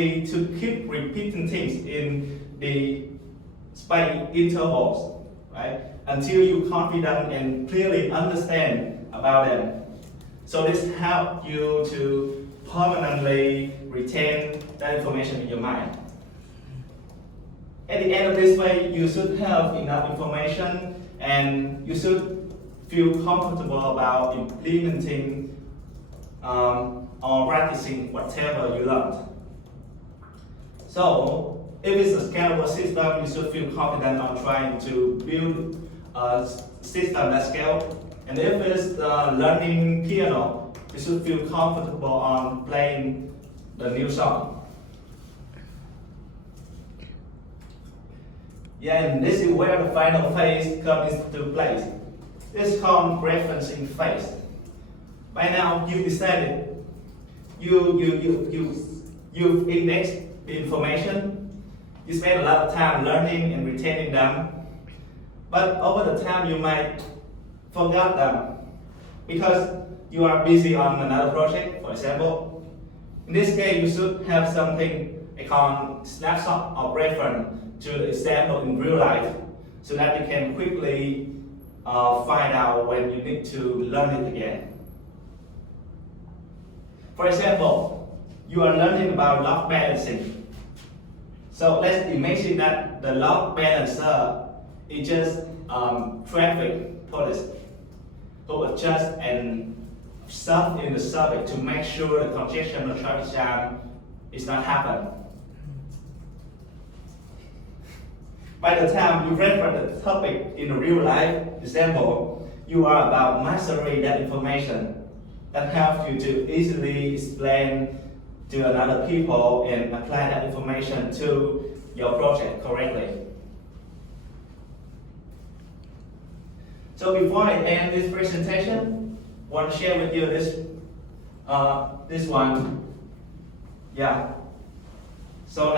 to keep repeating things in the space intervals, right? Until you confident and clearly understand about them. So this helps you to permanently retain that information in your mind. At the end of this phase, you should have enough information and you should feel comfortable about implementing or practicing whatever you learned. So, if it's a scalable system, you should feel confident on trying to build a system that scales. And if it's learning piano, you should feel comfortable on playing the new song. Yeah, and this is where the final phase comes into place. This is called referencing phase. By now, you decided you've indexed the information. You spend a lot of time learning and retaining them. But over the time, you might forget them because you are busy on another project, for example. In this case, you should have something called snapshot of reference to the example in real life so that you can quickly find out when you need to learn it again. For example, you are learning about load balancing. So let's imagine that the load balancer is just traffic police who adjust and stuff in the circuit to make sure the congestion or traffic jam is not happen. By the time you refer the topic in a real life example, you are about mastering that information that helps you to easily explain to another people and apply that information to your project correctly. So before I end this presentation, I want to share with you this one. Yeah. So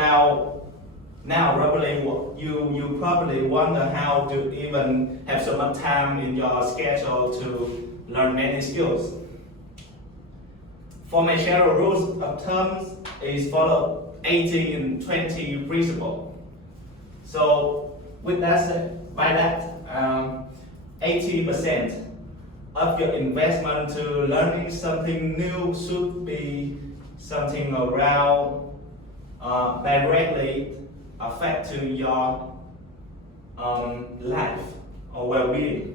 now probably you probably wonder how to even have so much time in your schedule to learn many skills. For my general rules of thumbs is follow 80 and 20 principle. So with that said, by that 80% of your investment to learning something new should be something around directly affect to your life or well-being.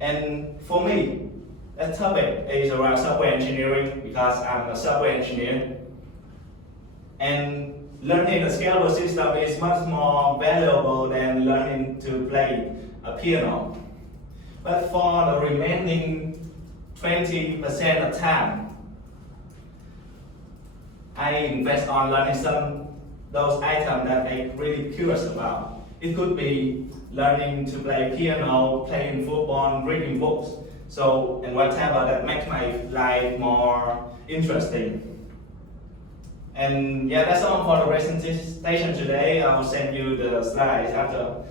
And for me, that topic is around software engineering because I'm a software engineer. And learning a scalable system is much more valuable than learning to play a piano. But for the remaining 20% of time, I invest on learning those items that I'm really curious about. It could be learning to play piano, playing football, reading books. So, and whatever that makes my life more interesting. And yeah, that's all for the presentation today. I will send you the slides after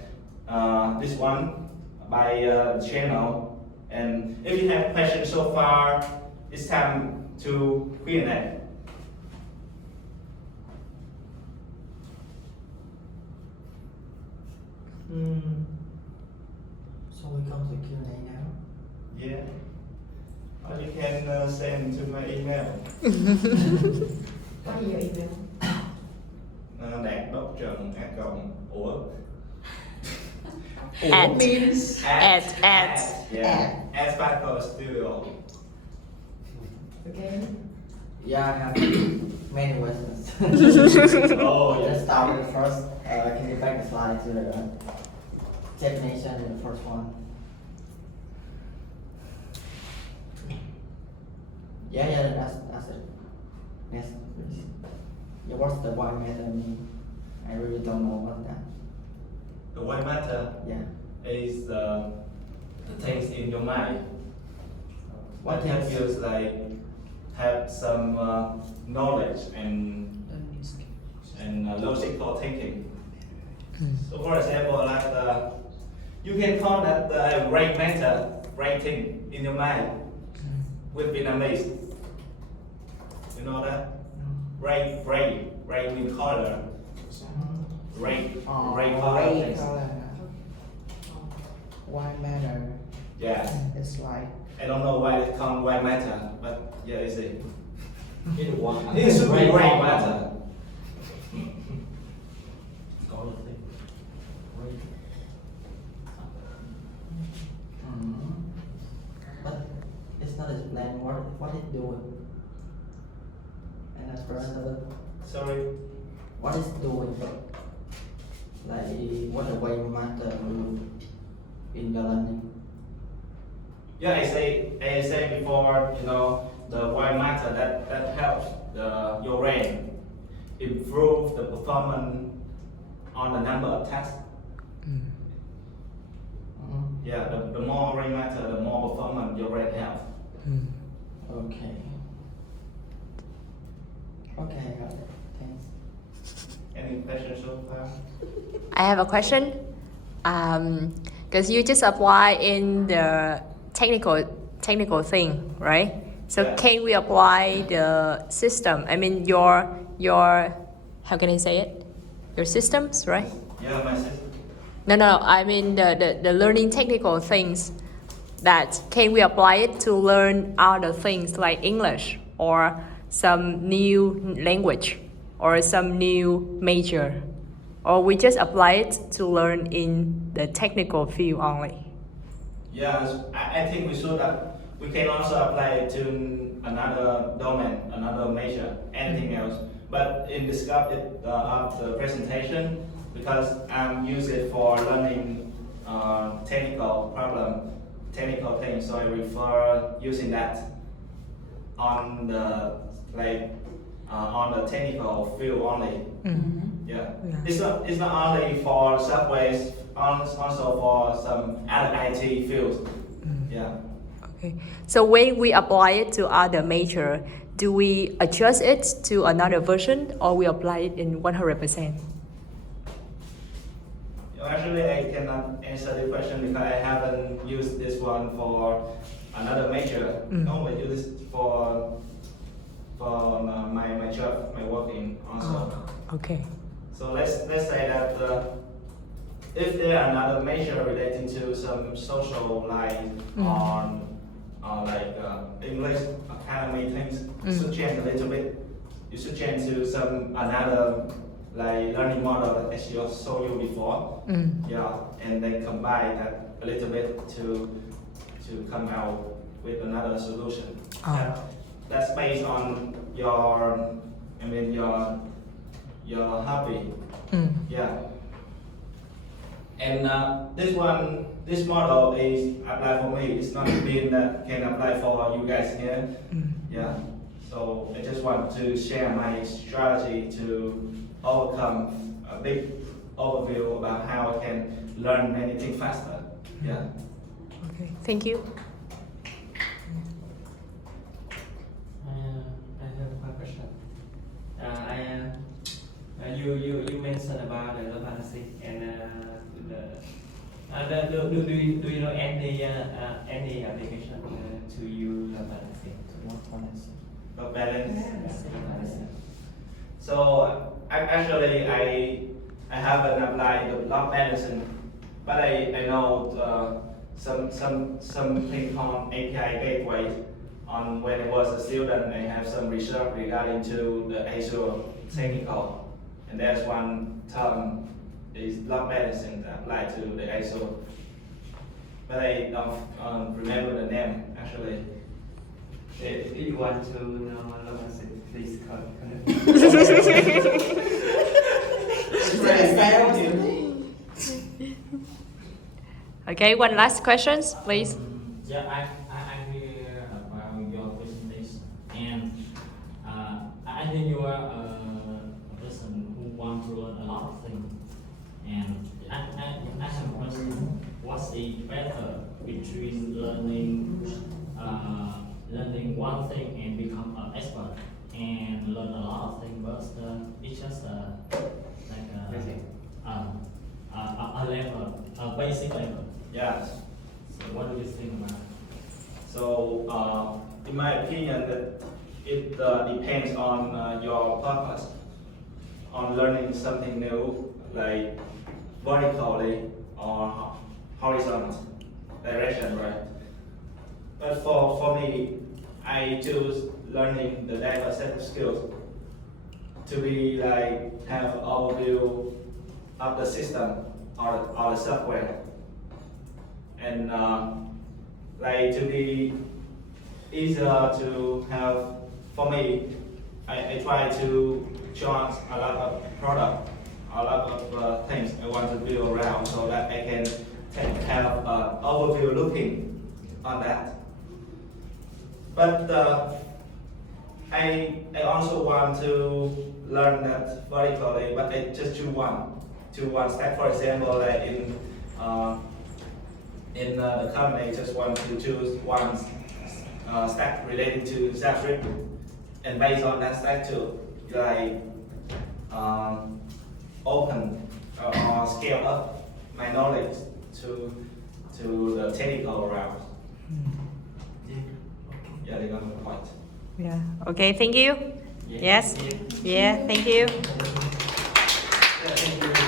this one by the channel. And if you have questions so far, it's time to Q&A. So we come to Q&A now. Yeah. Or you can send to my email. What is your email? đạt.trần@ủa At means Yeah. At Sparkle Studio. okay. Yeah, I have many questions. Oh Let's yes. start with the first. Can you back the slide to the definition in the first one? Yeah, that's it. Yes, please. Yeah, what's the white matter mean? I really don't know what that. The white matter Yeah. is the things in your mind. What What helps things? you like have some knowledge and logical thinking. So for example, like you can call that the right matter, right thing in your mind with Vietnamese. You know that? No. Ray with color. Ray color Ray things. color. White matter. Yeah. It's like I don't know why it called white matter, but yeah, it's it. It It should be gray matter. but it's not explain what it doing. And as further, Sorry. what it's doing. Like what the way matter in the learning. Yeah, I say before, you know, the white matter that helps your brain improve the performance on the number of tasks. Yeah, the more gray matter, the more performance your brain have. Okay. Okay, got it. Thanks. Any questions so far? I have a question. Because you just apply in the technical thing, right? So Yeah. can we apply the system? I mean your how can I say it? Your systems, right? Yeah, my sister. No. I mean the learning technical things. That can we apply it to learn other things like English or some new language or some new major, or we just apply it to learn in the technical field only? Yes, I think we can also apply it to another domain, another major, anything else. But in the scope of the presentation, because I'm use it for learning technical problem, technical things, so I refer using that on the on the technical field only. Yeah. It's not only for subways, also for some other IT fields. Yeah. Okay. So when we apply it to other major, do we adjust it to another version or we apply it in 100%? Actually, I cannot answer the question because I haven't used this one for another major. No, I use it for my job, my working also. Okay. So let's say that if there are another major relating to some social like on English academy things, you should change a little bit. You should change to some another like learning model that I showed you before. Yeah, and then combine that a little bit to come out with another solution. Yeah. That's based on your hobby. Yeah. And this model is applied for me. It's not mean that can apply for you guys here. Yeah. So I just want to share my strategy to overcome a big overview about how I can learn anything faster. Yeah. Okay. Thank you. I have one question. You mentioned about the balancing and do you know any application to use the balancing? The balance. So I haven't applied the log balancing, but I know something called API gateway. On when I was a student, I have some research regarding to the Azure technical, and there's one term is log balancing that apply to the Azure, but I don't remember the name actually. If you want to know balancing, please connect. Okay. One last question, please. Yeah, I hear about your presentation, and I think you are a person who wants to learn a lot of things. And I have a question: what's the better between learning one thing and become an expert, and learn a lot of things, but it's just like a level, a basic level. Yes. So what do you think about it? So in my opinion, that it it depends on your purpose, on learning something new, like vertically or horizontal direction, right? But for me, I choose learning the diverse set of skills to be like have an overview of the system or the software, and like to be easier to have. For me, I try to choose a lot of product, a lot of things I want to build around, so that I can have an overview looking on that. But I also want to learn that vertically, but I just choose one stack. For example, like in the company, I just want to choose one stack related to JavaScript, and based on that stack to like open or scale up my knowledge to the technical route. Yeah, they got the point. Yeah. Okay. Thank you. Yes. Yeah. Thank you. Yeah, thank you.